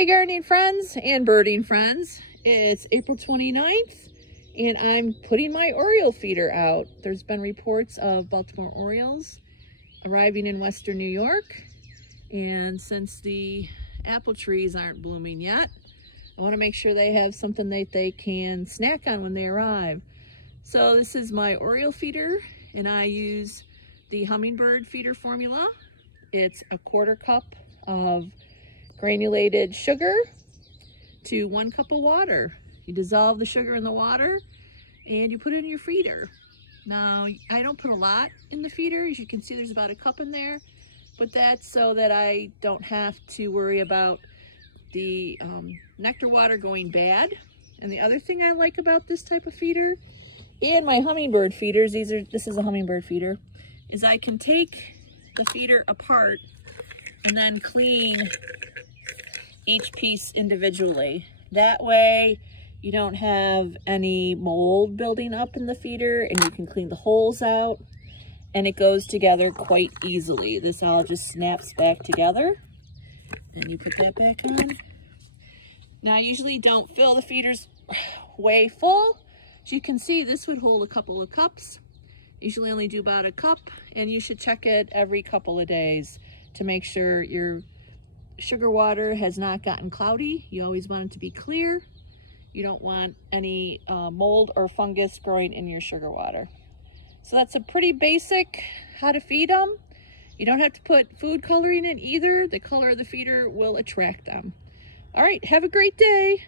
Hey gardening friends and birding friends, it's April 29th and I'm putting my Oriole feeder out. There's been reports of Baltimore Orioles arriving in western New York, and since the apple trees aren't blooming yet, I want to make sure they have something that they can snack on when they arrive. So this is my Oriole feeder and I use the Hummingbird feeder formula. It's a 1/4 cup of granulated sugar to 1 cup of water. You dissolve the sugar in the water and you put it in your feeder. Now, I don't put a lot in the feeder. As you can see, there's about a cup in there, but that's so that I don't have to worry about the nectar water going bad. And the other thing I like about this type of feeder and my hummingbird feeders, this is a hummingbird feeder, is I can take the feeder apart and then clean each piece individually. That way you don't have any mold building up in the feeder, and you can clean the holes out and it goes together quite easily. This all just snaps back together and you put that back on. Now, I usually don't fill the feeders way full. As you can see, this would hold a couple of cups. Usually only do about a cup, and you should check it every couple of days to make sure your sugar water has not gotten cloudy. You always want it to be clear. You don't want any mold or fungus growing in your sugar water. So that's a pretty basic how to feed them. You don't have to put food coloring in either. The color of the feeder will attract them. All right, have a great day.